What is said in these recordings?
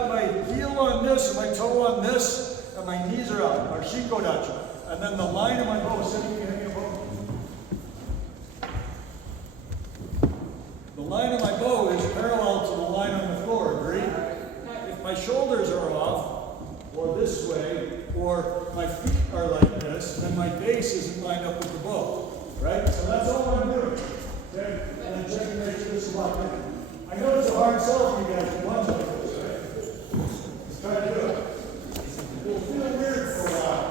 got my heel on this and my toe on this, and my knees are out, our Shiko Dachi. And then the line of my bow, sitting behind your bow. The line of my bow is parallel to the line on the floor, agree? If my shoulders are off, or this way, or my feet are like this, then my base isn't lined up with the bow, right? So that's all I'm doing, okay? And then checking to make sure this is locked in. I know it's a hard sell for you guys to lunge like this, right? Let's try to do it. It'll feel weird for a while.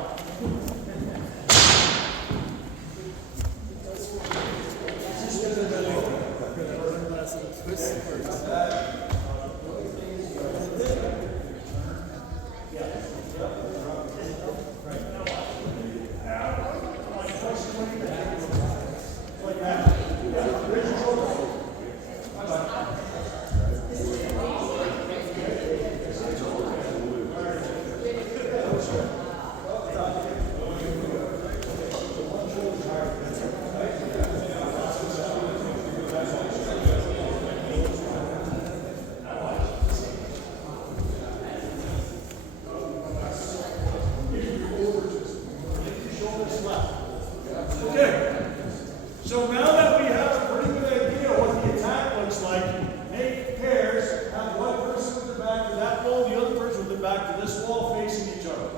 So now that we have a pretty good idea what the attack looks like, make pairs, have one person with their back to that wall, the other person with their back to this wall, facing each other.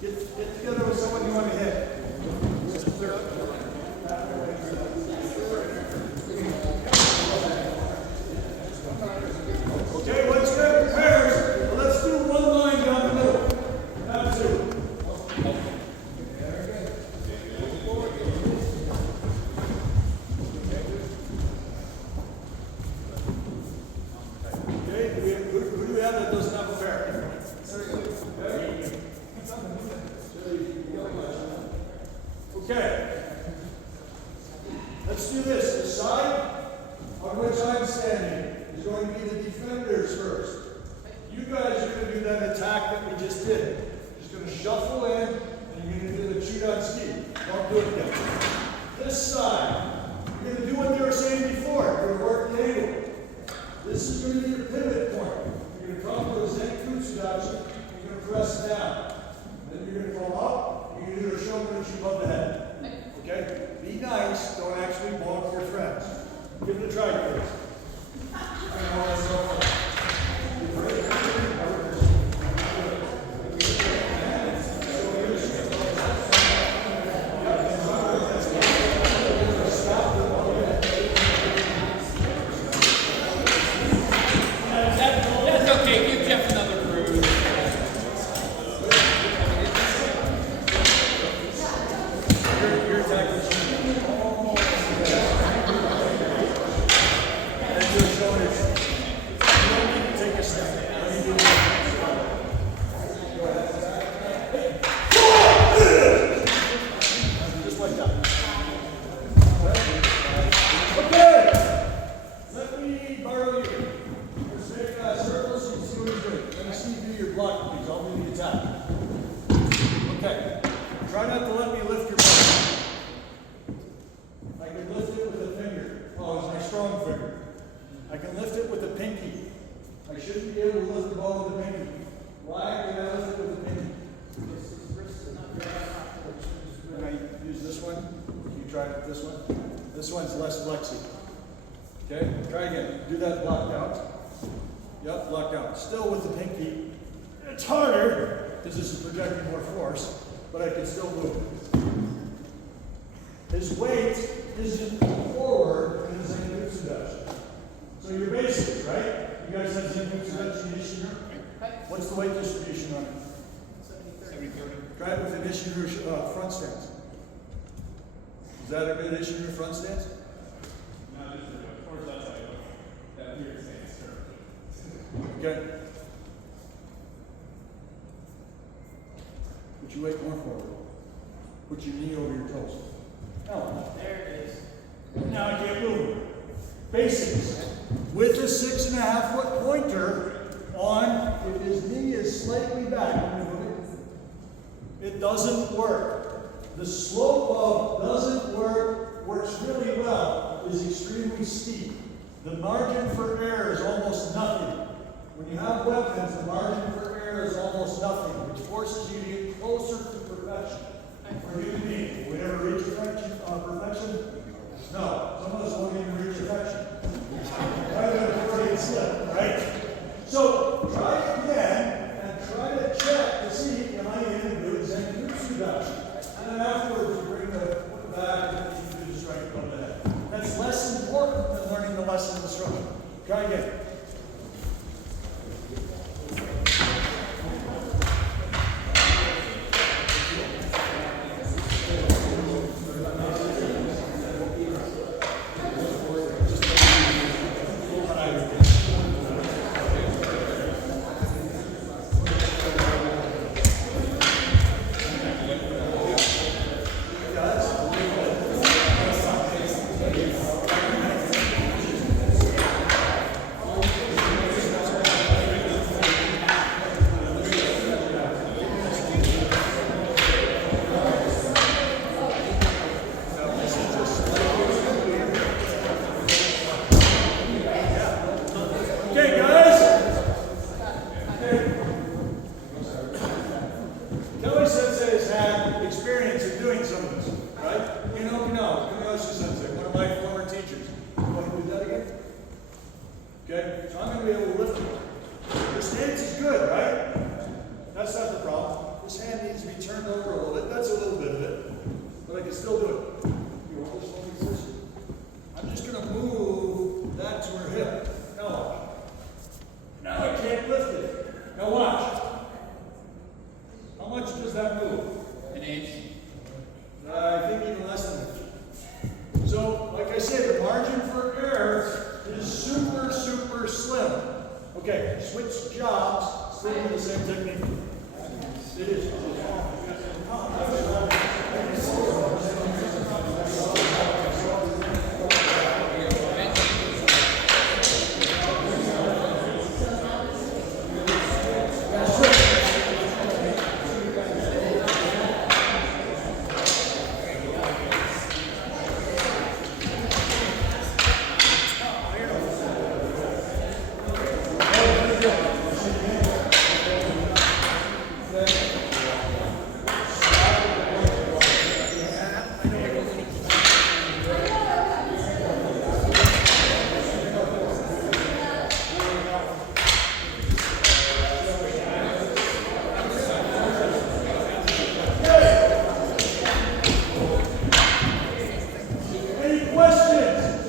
Get together with someone you want to hit. Okay, let's grab pairs. Let's do one line down the middle. Not two. Okay, let's do this. The side on which I'm standing is going to be the defenders first. You guys are going to do that attack that we just did. Just going to shuffle in, and you're going to do the shoot on ski. Don't do it yet. This side, you're going to do what they were saying before. You're going to work the angle. This is going to be your pivot point. You're going to come to a Zenkutsu Dachi. You're going to press down. Then you're going to go up. You're going to do a shogun above the head. Okay? Be nice. Don't actually bonk your friends. Give it a try, please. That's okay. Give Jeff another cruise. Your attack is almost and your shoulders. You don't need to take a step. Let me do this. Go ahead. Just like that. Okay. Let me borrow you. Let's make circles and see what you're doing. Let me see you do your block, please. I'll do the attack. Okay. Try not to let me lift your ball. I can lift it with a finger. Oh, it's my strong finger. I can lift it with a pinky. I shouldn't be able to lift the ball with a pinky. Why can I lift it with a pinky? Can I use this one? Can you try it with this one? This one's less flexy. Okay, try again. Do that blocked out. Yep, blocked out. Still with the pinky. It's harder because this is projecting more force, but I can still move it. His weight isn't forward in the Zenkutsu Dachi. So your basics, right? You guys have Zenkutsu Dachi Nishinu? What's the weight distribution on it? 70-30. Try it with an Nishinu front stance. Is that a good Nishinu front stance? Not just of course that's how you look. That weird stance. Okay. Put your weight more forward. Put your knee over your toes. No. There it is. Now I can't move. Basics. With a 6.5 foot pointer on, if his knee is slightly back, it doesn't work. The slope of doesn't work, works really well, is extremely steep. The margin for error is almost nothing. when you have weapons, the margin for error is almost nothing, which forces you to get closer to perfection. For human beings, we ever reach perfection? No, some of us won't even reach perfection. I've got a Freudian slip, right? So try it again and try to check to see am I able to do the same glutes reduction. And then afterwards you bring the foot back and you do the strength from the head. That's less important than learning the lesson instruction. Try again. Okay, guys. Kelly Sensei has had experience in doing some of this, right? Kunoyoshi Sensei, one of my former teachers. You want to do that again? Okay, so I'm going to be able to lift it. Your stance is good, right? That's not the problem. This hand needs to be turned over a little bit. That's a little bit of it, but I can still do it. You want this one position? I'm just going to move that to her hip. Now watch. Now I can't lift it. Now watch. How much does that move? An inch. I think even less than that. So, like I said, the margin for error is super, super slim. Okay, switch jobs, still do the same technique. It is. Any questions?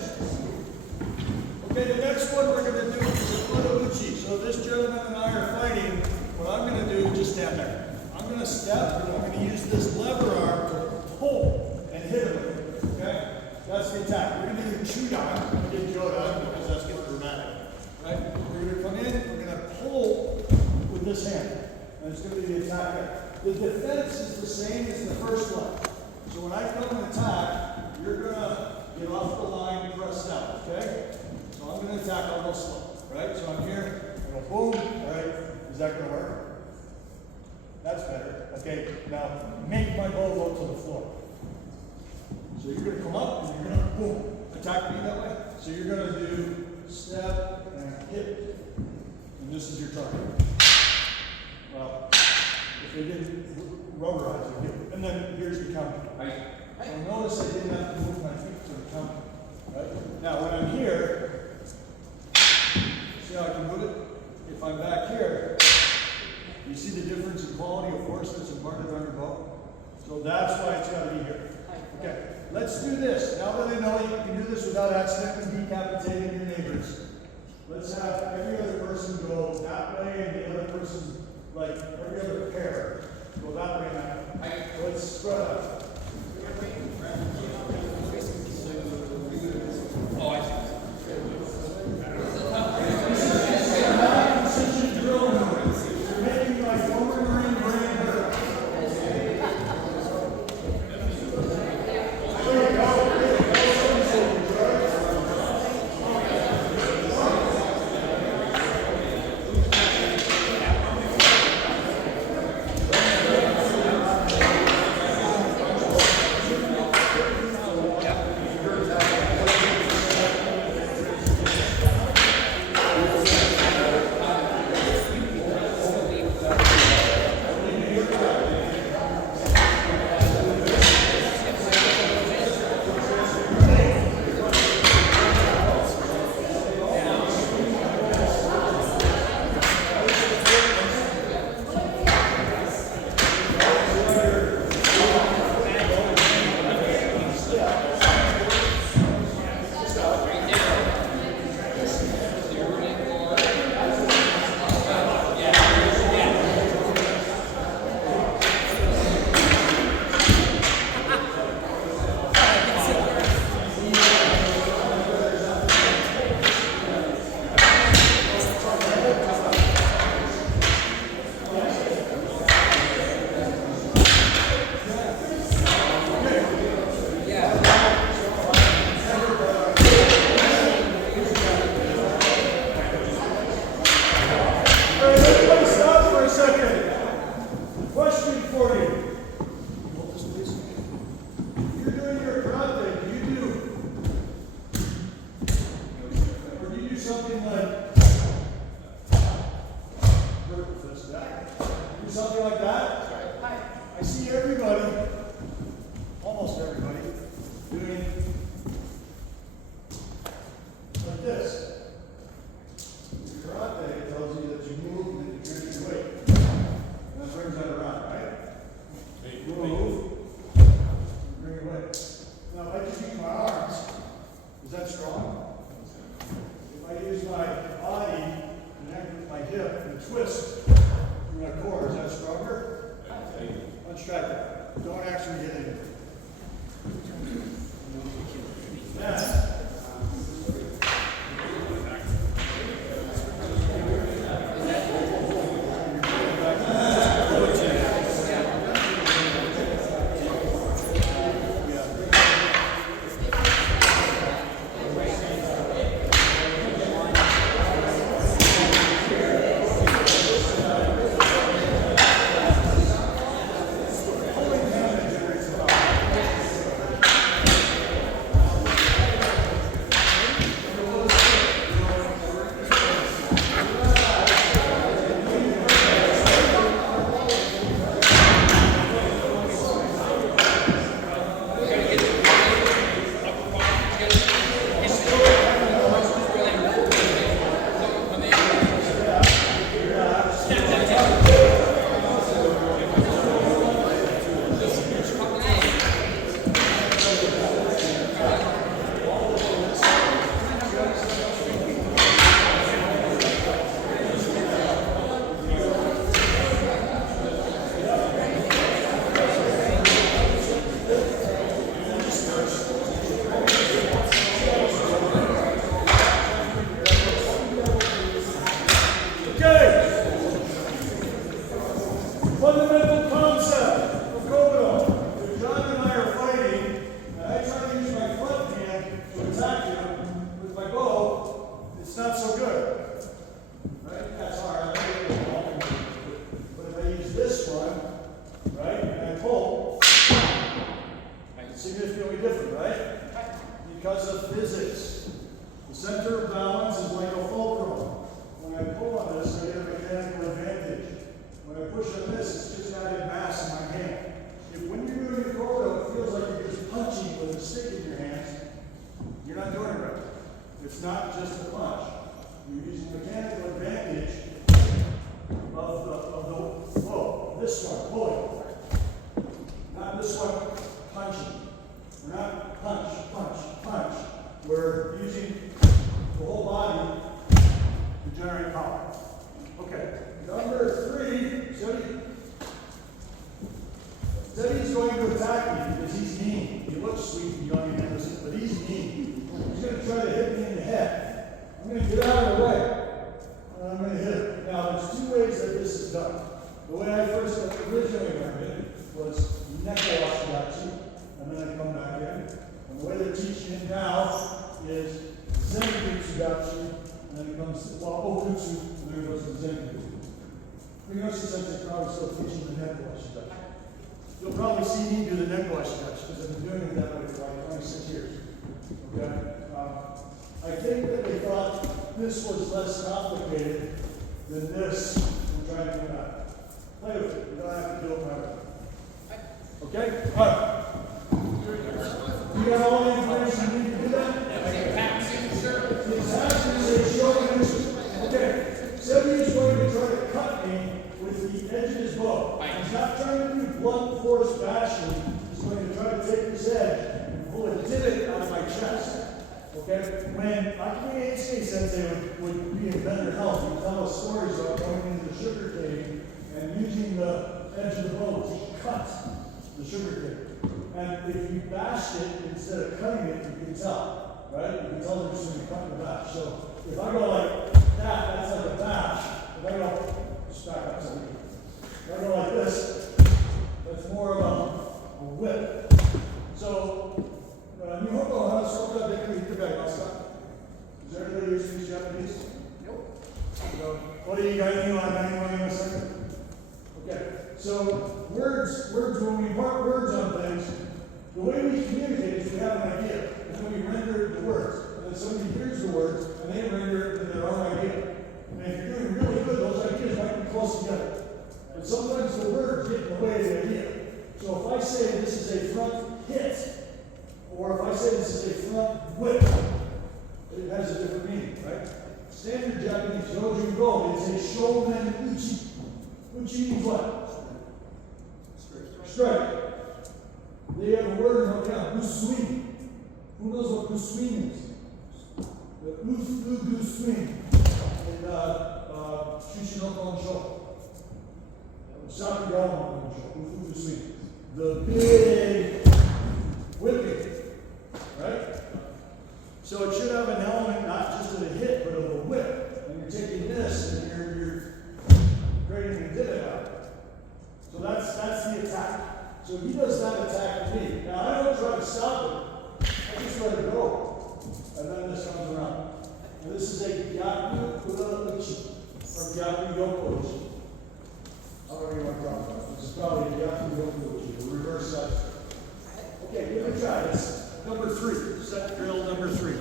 Okay, the next one we're going to do is a Uchi. So if this gentleman and I are fighting, what I'm going to do is just stand there. I'm going to step and I'm going to use this lever arm to pull and hit him with it. Okay? That's the attack. We're going to do Chudan. I'm going to do Jodan because that's getting dramatic. Right? We're going to come in, we're going to pull with this hand. And it's going to be the attack. The defense is the same as the first one. So when I come and attack, you're going to get off the line, press down, okay? So I'm going to attack, I'll go slow, right? So I'm here, I go boom, all right? Is that going to work? That's better. Okay, now make my bow go to the floor. So you're going to come up and you're going to boom, attack me that way. So you're going to do step and hit. And this is your target. Well, if they didn't rubberize it, and then here's the counter. So notice I didn't have to move my feet to the counter. Right? Now when I'm here, see how I can move it? If I'm back here, you see the difference in quality of force that's imparted on your bow? So that's why it's got to be here. Okay, let's do this. Now that I know you can do this without accidentally decapitating your neighbors, let's have every other person go that way and the other person, like every other pair, go that way and that way. So let's spread out. Oh, I see. Precision drill movements. You're making my former Marine brain hurt. There you go. this down. Do something like that. I see everybody, almost everybody, doing like this. Your karate tells you that you move and that you transfer your weight. And that brings that around, right? Move, bring your weight. Now, if I just use my arms, is that strong? If I use my body, connect with my hip, and twist through my core, is that stronger? Let's try that. Don't actually get in. Yeah. Fundamental concept of Kobudo. If John and I are fighting, and I try to use my front hand to attack him with my bow, it's not so good. Right? That's hard. But if I use this one, right, and I pull, it's significantly different, right? Because of physics. The center of balance is like a fulcrum. When I pull on this, I get a mechanical advantage. When I push on this, it's just added mass in my hand. If when you're doing your Kobudo, it feels like you're just punching with a stick in your hands, you're not doing it right. It's not just a punch. You're using mechanical advantage of the flow. This one, pulling. Not this one, punching. We're not punch, punch, punch. We're using the whole body to generate power. Okay. Number 3, Zeddy's going to attack me because he's mean. He looks sweet and young and innocent, but he's mean. He's going to try to hit me in the head. I'm going to get out of the way, and I'm going to hit him. Now, there's 2 ways that this is done. The way I first originally learned it was neck washi, and then I come back in. And the way they're teaching it now is Zenjutsu Dachi, and then it comes Okutsu, and then it goes to Zenjutsu. You're going to see something probably still teaching the neck washi Dutch. You'll probably see me do the neck washi Dutch because I've been doing it that way for like 26 years. Okay? I think that they thought this was less complicated than this when trying to come out. Play with it. You don't have to do it my way. Okay? All right. You got all the information you need to do that? The attachment is a short answer. Okay. Zebby is going to try to cut me with the edge of his bow. He's not trying to do blunt force bashing. He's going to try to take this edge and pull a divot out of my chest. Okay? When Akimi Eisuke Sensei would be in better health, he'd tell us stories about going into the sugar cane and using the edge of the bow to cut the sugar cane. And if you bashed it instead of cutting it, you can tell. Right? You can tell there's some cut and bash. So if I go like that, that's like a bash. If I go, just back up something. If I go like this, that's more of a whip. So, Nihongo hana soka deku itagaimasu ka? Is there anybody who speaks Japanese? Nope. So, what do you got any on 91? Okay. So, words, when we mark words on things, the way we communicate is we have an idea, and then we render the words. And then somebody hears the words, and they render it in their own idea. And if you're doing really good, those ideas might be close together. But sometimes the words get in the way of the idea. So if I say this is a front hit, or if I say this is a front whip, it has a different meaning, right? Standard Japanese, Yojin Go, it's a shomen uchi. Uchi means what? Strike. They have a word in Hokkaido, usui. Who knows what usui means? The ugu swing in Shishinoko and Sho. Sakugama and Sho, ugu swing. The big whipping, right? So it should have an element not just of a hit, but of a whip. And you're taking this and you're creating a divot out. So that's the attack. So he does that attack to me. Now I don't try to stop it. I just let it go. And then this comes around. And this is a Gyaku Ura Uchi. Or Gyaku Yoko Uchi. However you want to talk about it. This is probably a Gyaku Yoko Uchi, the reverse side. Okay, give it a try. It's number 3. Set drill number 3.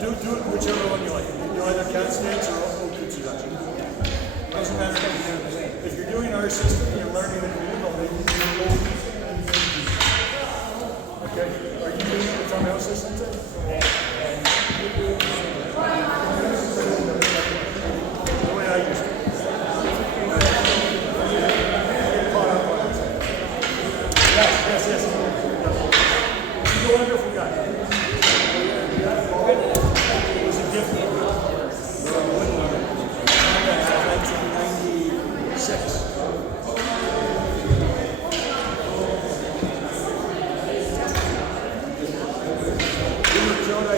Do it whichever one you like. You either cat stance or okutsudachi. Doesn't matter what you do. If you're doing our system, you're learning the communal, maybe you do okay. Are you doing it with our house system? The way I used it. Get caught up on it. Yes. He's a wonderful guy. It was a gift. 1996. We were Jonah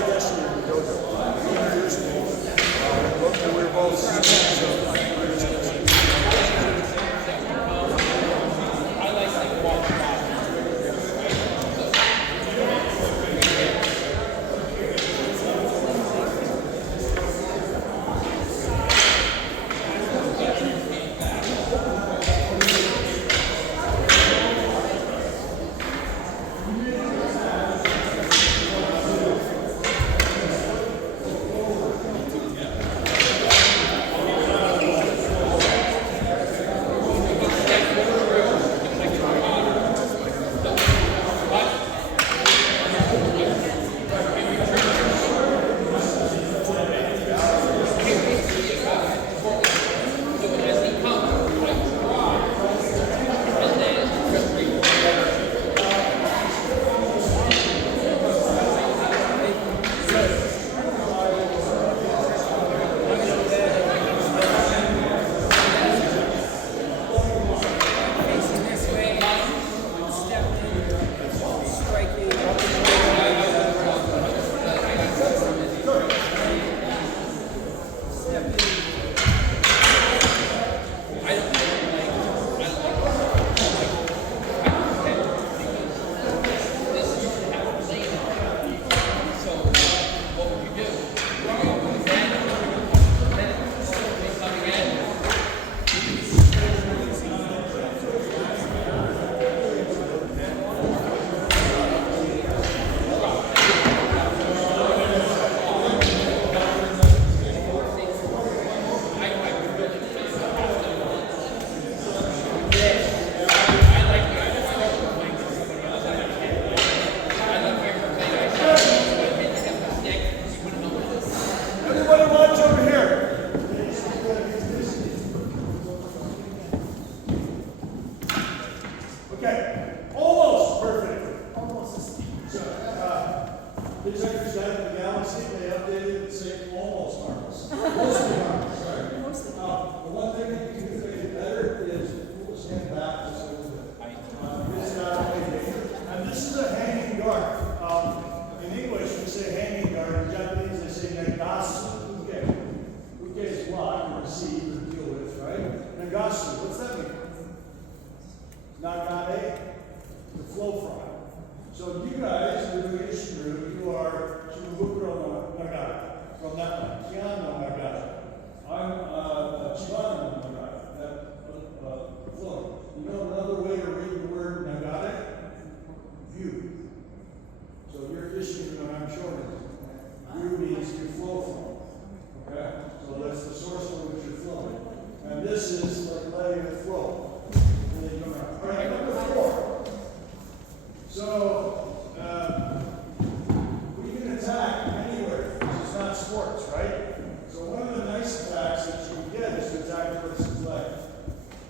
right? So one of the nice attacks that you can get is to attack the person's leg.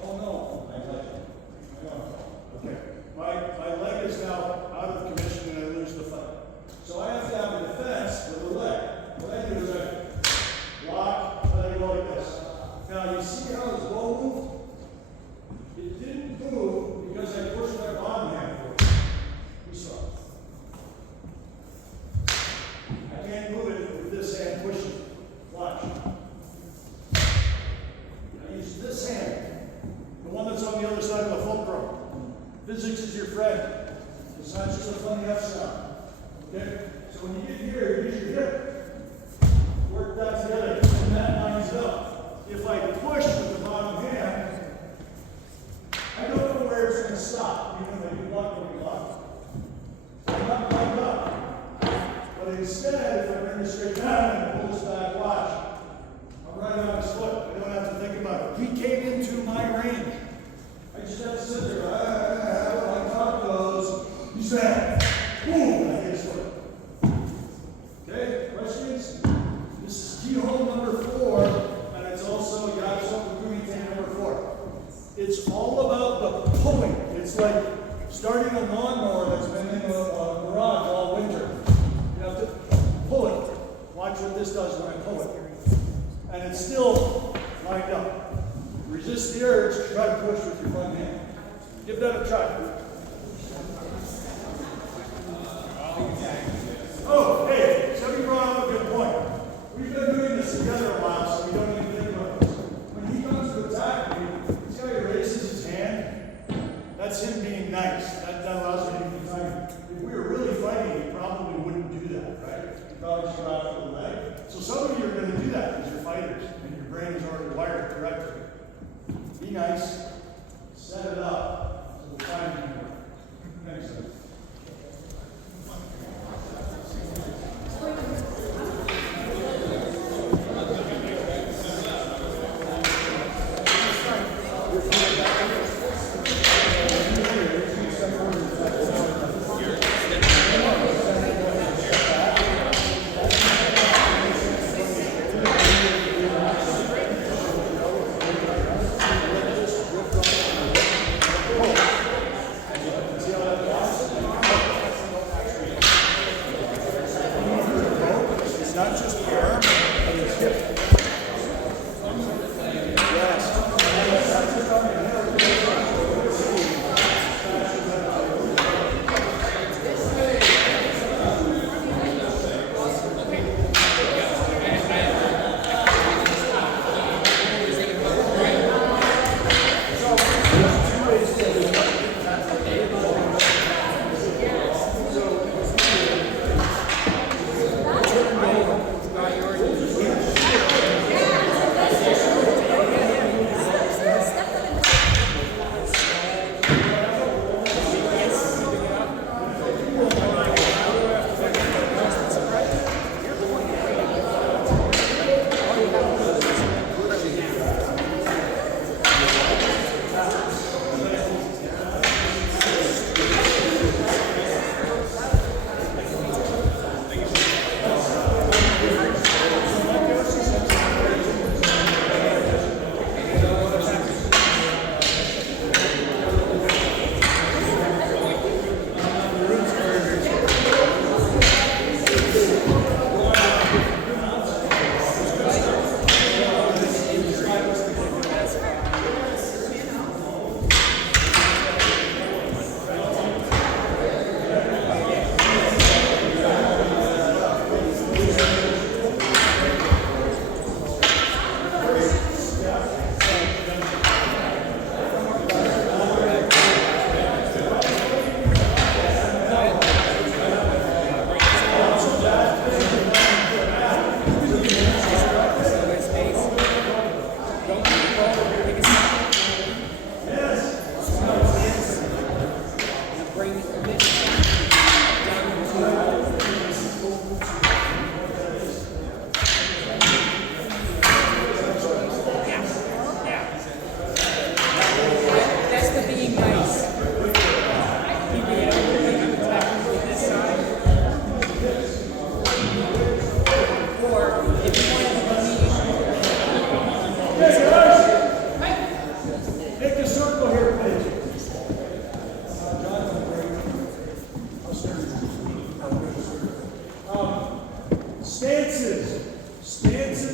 Oh no, my leg. Hang on. Okay. My leg is now out of commission and I lose the fight. So I have to have a defense for the leg. What I do is I block, let it go like this. Now you see how his bow moved? It didn't move because I pushed my bottom hand forward. You saw it. I can't move it with this hand pushing. Watch. I use this hand, the one that's on the other side of the fulcrum. Physics is your friend. It's not just a funny F sound. Okay? So when you get here, you use your hip. Work that together, and that lines up. If I push with the bottom hand, I don't know where it's going to stop, even though you block what you block. I'm not lined up. But instead, if I bring this straight down and pull this back, watch. I'm right on his foot. I don't have to think about it. He came into my range. I just have to sit there. My top goes. You stand. Boom! I hit his foot. Okay? Questions? This is key hole number 4, and it's also Yatso Kumite number 4. It's all about the pulling. It's like starting a lawnmower that's been in a garage all winter. You have to pull it. Watch what this does when I pull it. And it's still lined up. Resist the urge to try to push with your front hand. Give that a try. Oh, hey, somebody brought up a good point. We've been doing this together a while, so we don't even think about this. When he comes to attack me, see how he raises his hand? That's him being nice. That allows me to be timing. If we were really fighting, he probably wouldn't do that, right? He'd probably just go after the leg. So some of you are going to do that because you're fighters, and your brain is already wired correctly. Be nice. Set it up so the timing can work. Next time.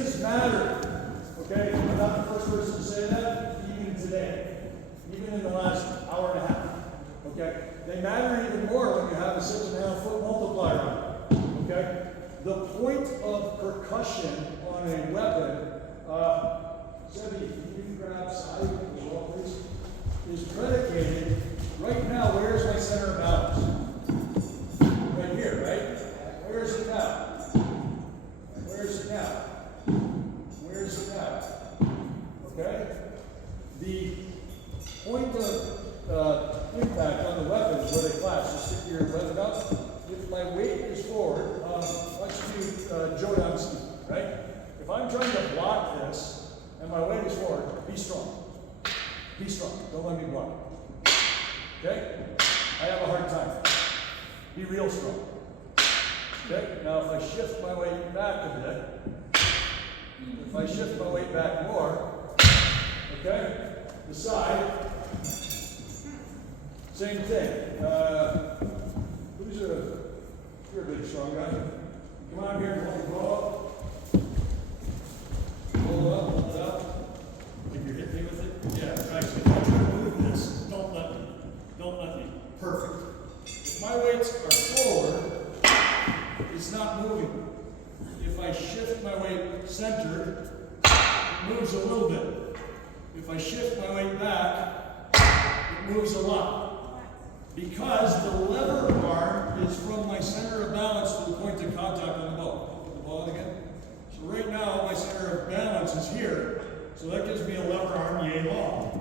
stances matter. Okay, I'm not the first person to say that, even today, even in the last hour and a half. Okay, they matter even more when you have a 6.5 foot multiplier on it. Okay, the point of percussion on a weapon, Sebi, can you grab side as well, please? Is predicated right now. Where's my center of balance? Right here, right? Where is it now? Where is it now? Where is it now? Okay? The point of impact on the weapon is where they flash. So stick your weapon up. If my weight is forward, watch you Joe Dunsky, right? If I'm trying to block this and my weight is forward, be strong. Be strong. Don't let me block it. Okay? I have a hard time. Be real strong. Okay? Now if I shift my weight back a bit, if I shift my weight back more, okay? The side, same thing. You're a big strong guy. Come on here and hold the ball up. Hold it up, hold it up. If you're hitting me with it, yeah, actually, if I try to move this, don't let me. Don't let me. Perfect. If my weights are forward, it's not moving. If I shift my weight centered, it moves a little bit. If I shift my weight back, it moves a lot. Because the lever arm is from my center of balance to the point of contact on the ball. Put the ball in again. So right now, my center of balance is here. So that gives me a lever arm yay long.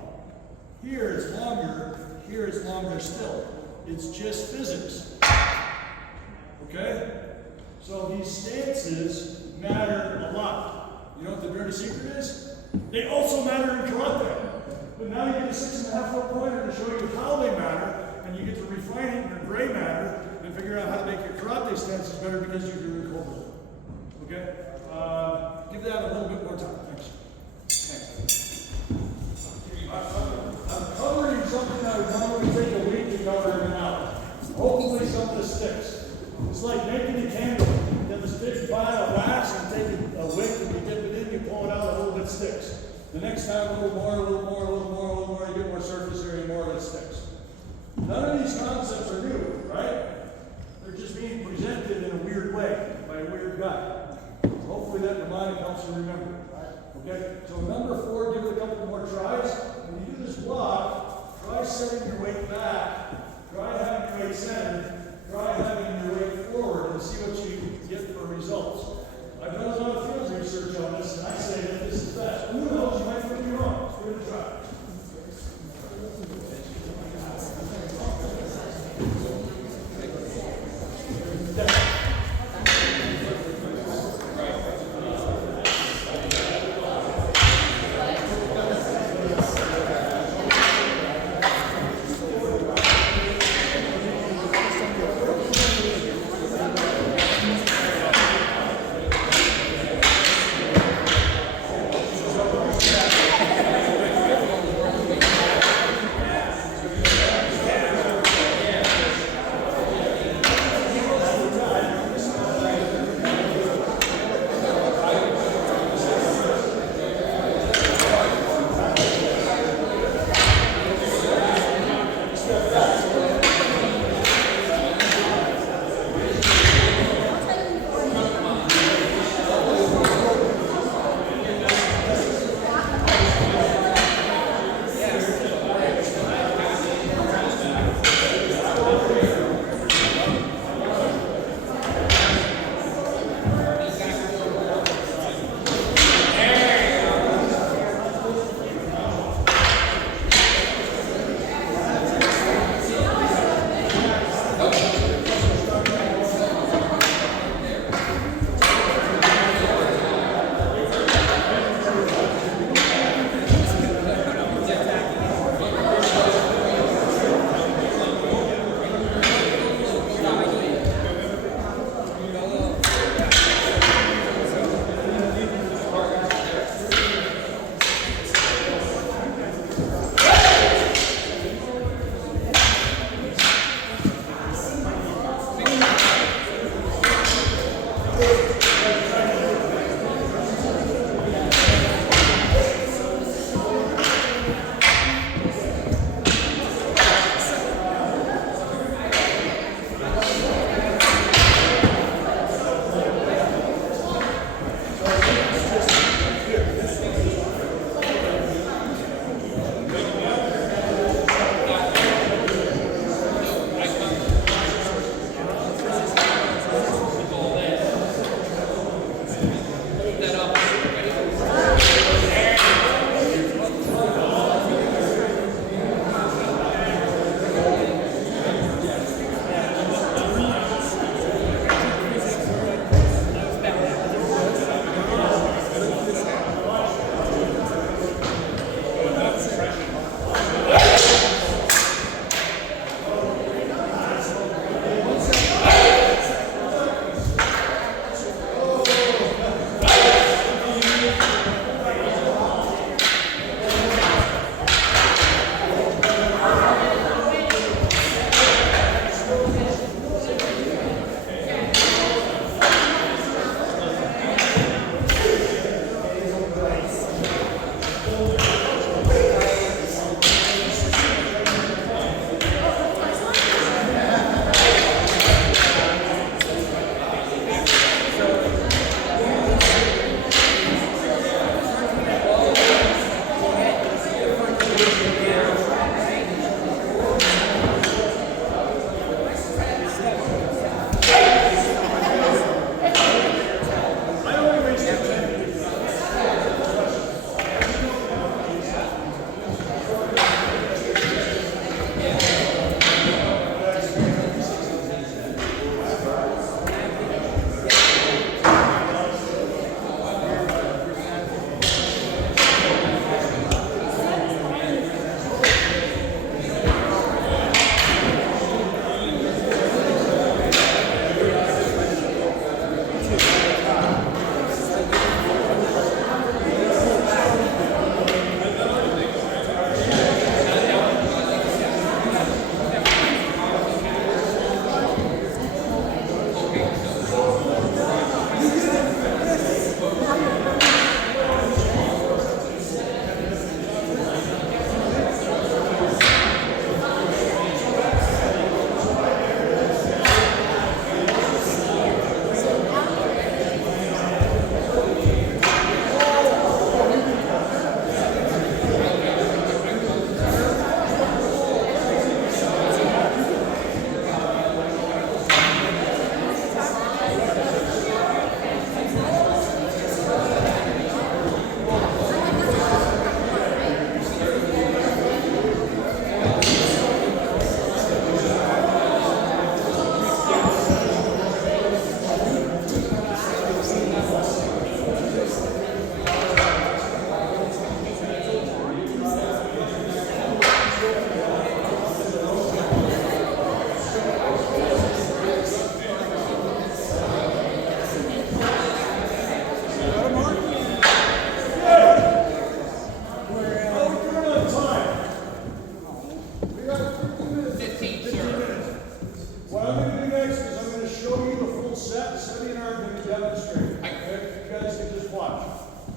Here it's longer, here it's longer still. It's just physics. Okay? So these stances matter a lot. You know what the dirty secret is? They also matter in karate. But now you get a 6.5 foot pointer to show you how they matter, and you get to refine it in a gray matter and figure out how to make your karate stances better because you're doing cobra. Okay? Give that a little bit more time. Thanks. Thanks. I'm covering something that would normally take a week to cover in an hour. Hopefully something sticks. It's like making a candle. You have this big pile of wax and take a wick and you dip it in, you pull it out, a little bit sticks. The next time, a little more, a little more, a little more, a little more, you get more surface area, more of it sticks. None of these concepts are new, right? They're just being presented in a weird way by a weird guy. Hopefully that mnemonic helps you remember. Okay? So number 4, give it a couple more tries. When you do this block, try setting your weight back. Try having your weight centered. Try having your weight forward and see what you get for results. I've done a lot of field research on this, and I say that this is best. Who knows? You might prove me wrong. Let's give it a try.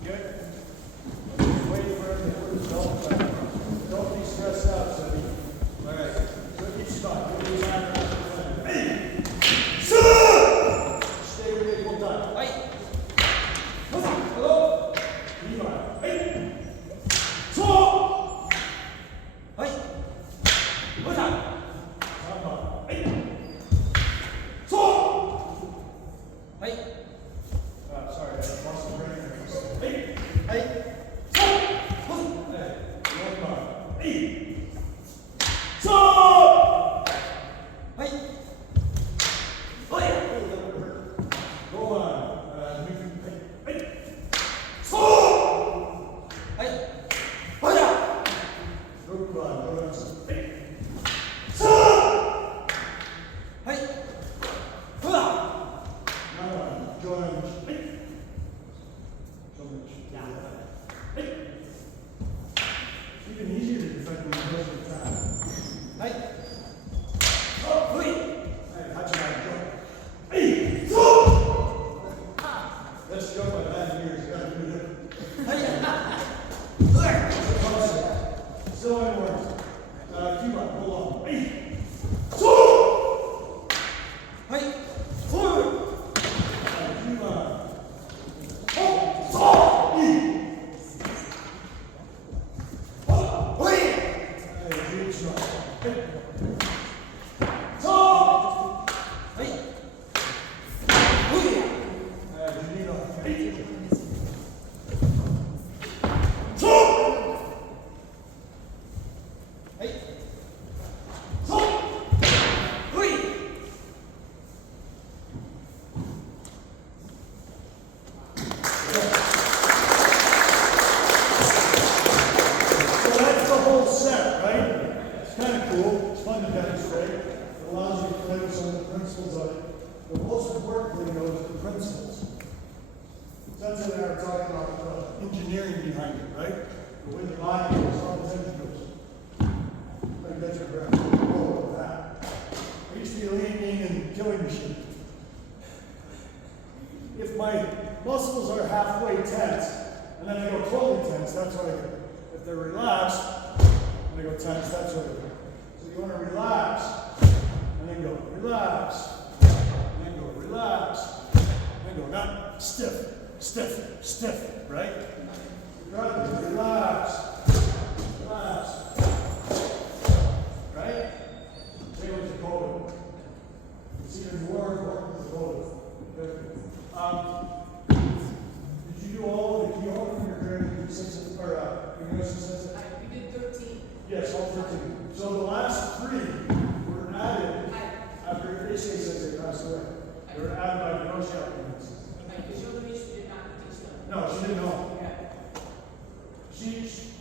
Good? Wait for him to put his belt back on. Don't be stressed out, Sonny. All right. Good each spot. Good each time. Hey! Stay with me full time. Hey. Hello? Levi. Hey! So! Hey. Good time. Hey! So! Hey. Sorry, I lost the brain. Hey! Hey. Even easier to defend when you go to the time. Hey. Hey, how'd you like jump? Hey! So! Let's jump by that years. You gotta do that. Still in words. Keep up, hold on. Hey! So! Hey. Keep on. Oh! So! Hey, reach up. Hey! So! Hey. Janino. Hey! So! Hey. So! So that's the whole set, right? It's kind of cool. It's fun to demonstrate. It allows you to play with some of the principles of it. The most important thing, though, is the principles. Sensei and I are talking about the engineering behind it, right? The way the body goes, how the tension goes. Like that's your breath. Oh, that. I used to be a lean and killing machine. If my muscles are halfway tense, and then I go totally tense, that's what I do. If they're relaxed, and I go tense, that's what I do. So you want to relax, and then go relax, and then go relax, and then go not stiff, stiff, stiff, right? You got to relax, relax, right? Same with the coda. It's even more important with the coda. Did you do all of the keyhole in your grade 6 or English sensei? We did 13. Yes, all 13. So the last 3 were added after Ishii Sensei passed away. They were added by the Roshi Alchemists. Because you're the reason did not teach them. No, she didn't know.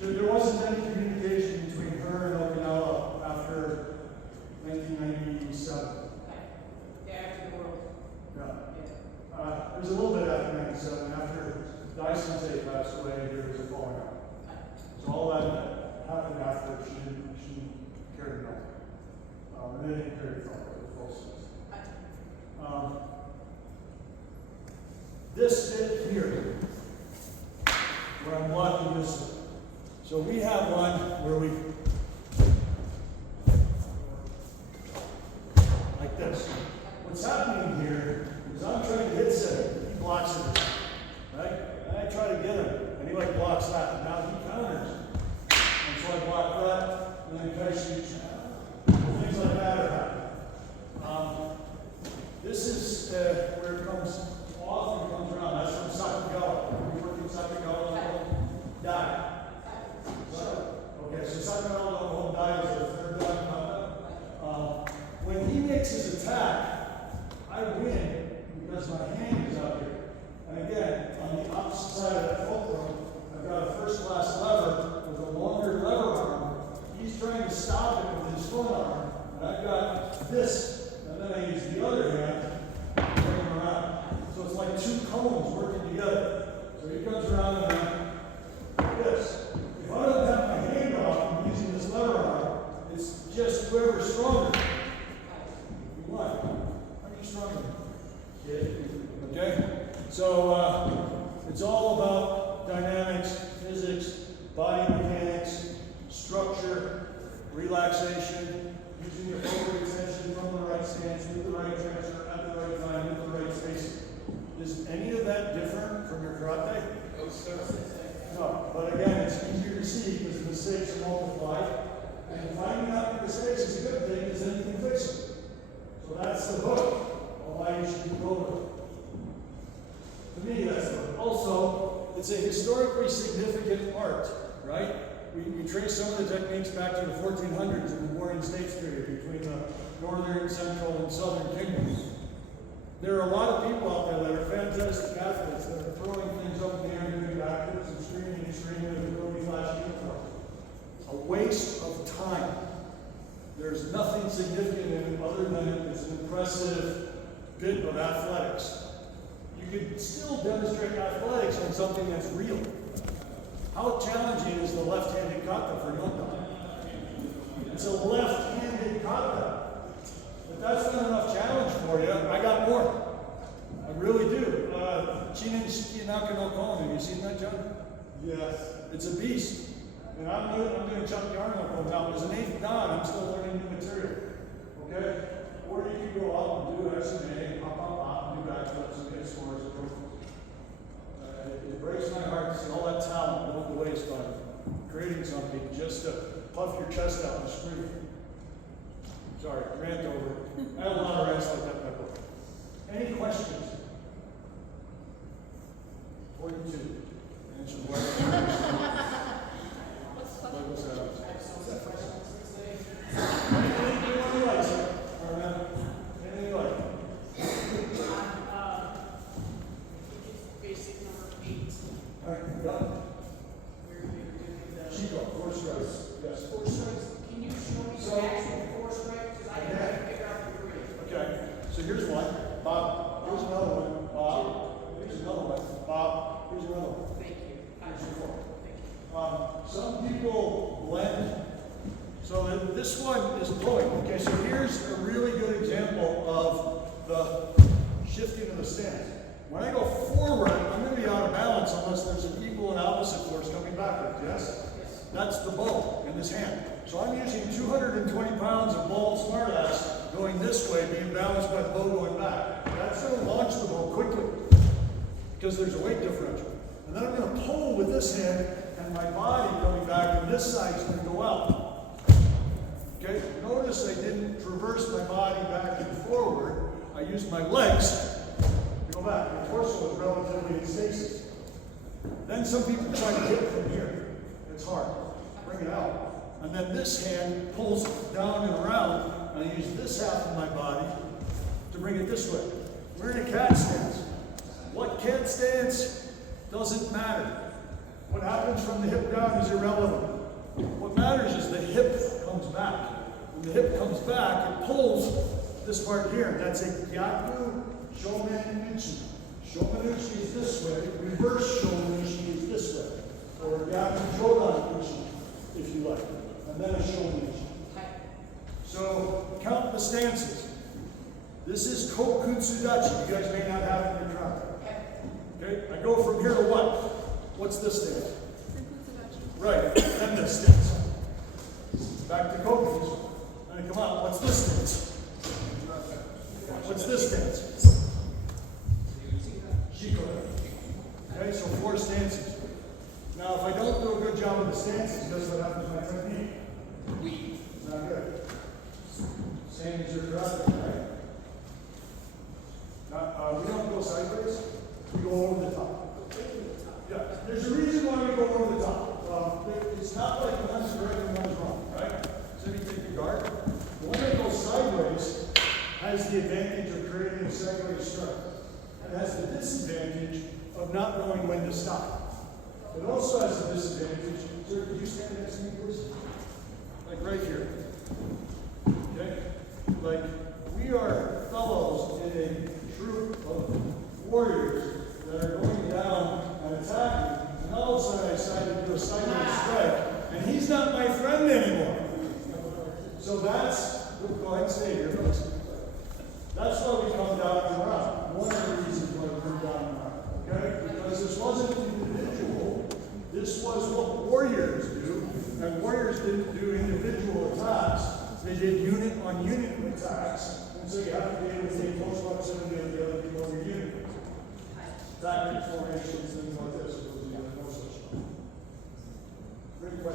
There wasn't any communication between her and Okinawa after 1997. After the world. Yeah. There was a little bit after 97. After Dai Sensei passed away, there was a falling out. So all that happened after she didn't carry it on. And they didn't carry it on with full sense. This bit here, where I'm blocking this one. So we have one where we, like this. What's happening here is I'm trying to hit center. He blocks it, right? And I try to get him, and he like blocks that. And now he counters. And so I block that, and then Kai shoots. Things like that are happening. This is where it comes off and comes around. That's from Sakugawa. We work in Sakugawa die. Okay, so Sakugawa home die is the third die kata. When he makes his attack, I win because my hand is up here. And again, on the opposite side of that fulcrum, I've got a first class lever with a longer lever arm. He's trying to stop it with his front arm, and I've got this, and then I use the other hand to bring him around. So it's like 2 cones working together. So he comes around and see because the mistakes are multiplied. And finding out your mistakes is a good thing because then you can fix them. So that's the hook of why you should go with it. To me, that's the hook. Also, it's a historically significant art, right? We trace some of the techniques back to the 1400s in the Warring States period between the northern, central, and southern kingdoms. There are a lot of people out there that are fantastic athletes that are throwing things up in the air and doing backwards and screaming with really flash uniforms. A waste of time. There's nothing significant in it other than it's an impressive bit of athletics. You can still demonstrate athletics on something that's real. How challenging is the left-handed kata for Yondan? It's a left-handed kata. If that's not enough challenge for you, I got more. I really do. Chinen Shikinaka no Kon, have you seen that, John? Yes. It's a beast. And I'm doing Chuck Yarno now. As an 8th Dan, I'm still learning new material. Okay? Or you can go out and do SMA, pop, and do backflips and get scores. It breaks my heart to see all that talent going to waste by creating something just to puff your chest out and scream. Sorry, rant over. I have a lot of rants like that in my book. Any questions? 42. Answer what? Anything you like, sir? Or anything you like? Basic number 8. All right, done. Where you're doing the Chico, 4 strikes. Yes. 4 strikes. Can you show me the actual 4 strikes? Because I can't figure out the 3. Okay, so here's one. Bob, here's another one. Bob, here's another one. Bob, here's another one. Thank you. Here's your 4. Thank you. Some people blend. So this one is pulling. Okay, so here's a really good example of the shifting of the stance. When I go forward, I'm going to be out of balance unless there's an equal and opposite force coming backwards, yes? Yes. That's the bow in this hand. So I'm using 220 pounds of ball smartass going this way, being balanced by the bow going back. That's going to launch the bow quickly because there's a weight differential. And then I'm going to pull with this hand and my body coming back, and this side's going to go out. Okay, notice I didn't traverse my body back and forward. I used my legs to go back. My torso was relatively in stasis. Then some people try to hit from here. It's hard. Bring it out. And then this hand pulls down and around, and I use this half of my body to bring it this way. We're in a cat stance. What cat stance doesn't matter. What happens from the hip down is irrelevant. What matters is the hip comes back. When the hip comes back, it pulls this part here. That's a Gyaku Shomenuchi. Shomenuchi is this way. Reverse Shomenuchi is this way. Or Gyaku Jodanuchi, if you like. And then a Shomenuchi. So count the stances. This is Kokutsudachi. You guys may not have it in your trunk. Okay? I go from here to what? What's this stance? Right, and this stance. Back to Koku's. And come on, what's this stance? What's this stance? Shiko. Okay, so 4 stances. Now, if I don't do a good job with the stances, guess what happens to my technique? We. Not good. Same as your karate, right? We don't go sideways, we go over the top. Yeah, there's a reason why we go over the top. It's not like one's correct and one's wrong, right? So if you take your guard, the one that goes sideways has the advantage of creating a sideways strike. It has the disadvantage of not knowing when to stop. It also has the disadvantage. Sir, could you stand next to me, please? Like right here. Okay? Like, we are fellows in a troop of warriors that are going down and attacking, and all of a sudden I decided to do a sideways strike, and he's not my friend anymore. So that's, go ahead and stay here, please. That's why we come down and around. One of the reasons why we come down and around, okay? Because this wasn't individual, this was what warriors do, and warriors didn't do individual attacks, they did unit on unit attacks, and so you have to be able to take close proximity of the other people in your unit. Tactic formations, things like this. No such. Great question.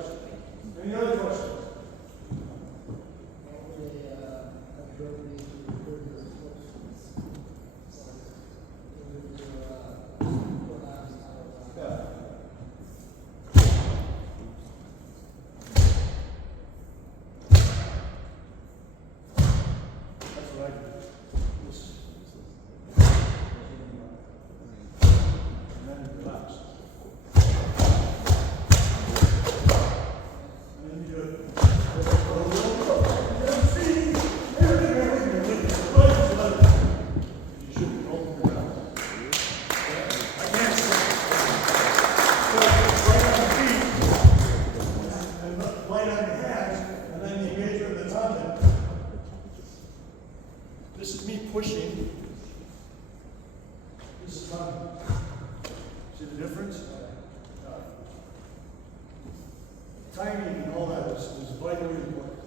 timing and all that is vitally important.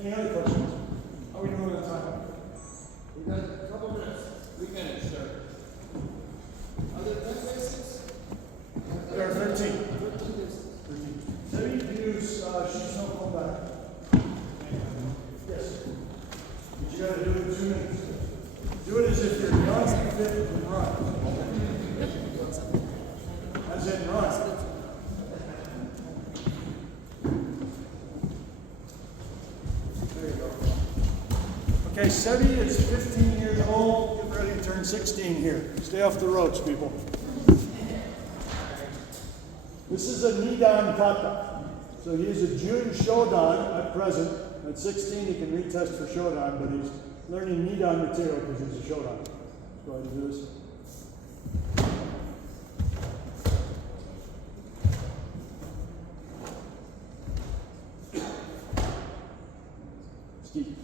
Any other questions? How are we doing on time? We got a couple minutes. 3 minutes, sir. Are there 10 bases? There are 13. 13 bases. 13. So you can use sheet snow come back. Yes. But you gotta do it in 2 minutes. Do it as if you're young and fit and run. As in run. There you go. Okay, Sebi is 15 years old, get ready to turn 16 here. Stay off the roads, people. This is a Nidan kata. So he is a Jun Shodan at present. At 16, he can retest for Shodan, but he's learning Nidan material because he's a Shodan. Let's go ahead and do this. Steve.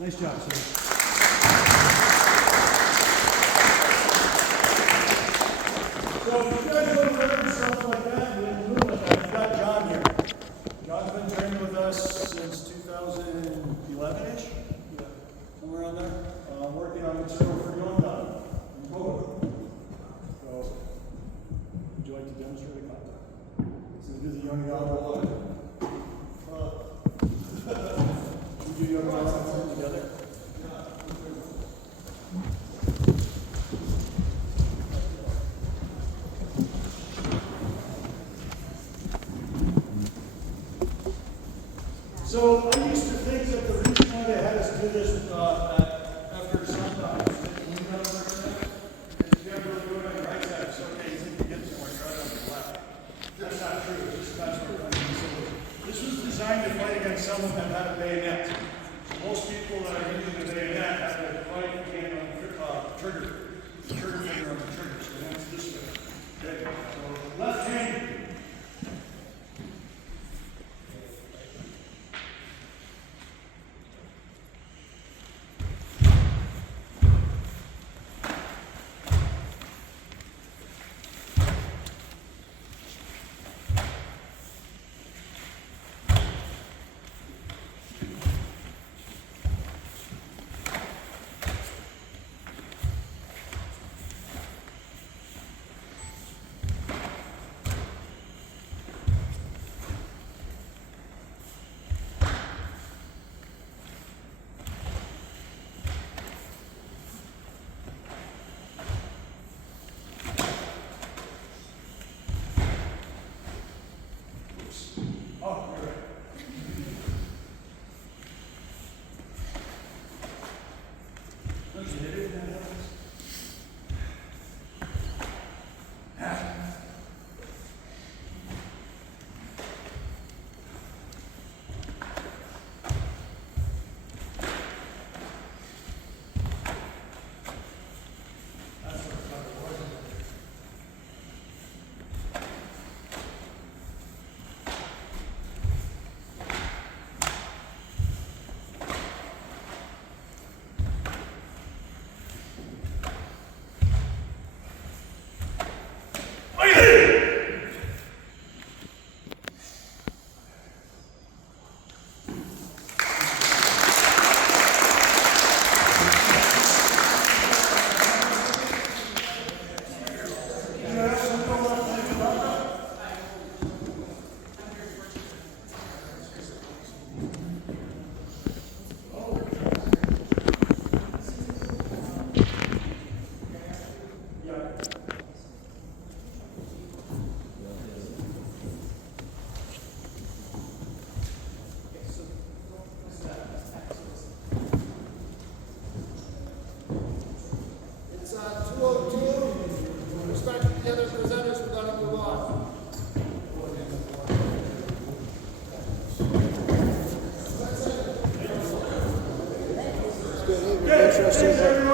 Nice job, sir. So if you guys don't learn stuff like that, then move like that. We've got John here. John's been training with us since 2011-ish, somewhere around there, working on material for Yondan in Bogota. So, would you like to demonstrate a kata? So we do the Yondan. We do Yondan together. So I used to think that the reason why they had us do this after sunrise, is you have to really do it on the right side. It's okay, you think you get somewhere, you're right on the left. That's not true. It's just that's what this was designed to fight against someone that had a bayonet. Most people that are using the bayonet have their right hand on the trigger finger on the trigger. So that's this way. Okay. So left hand. is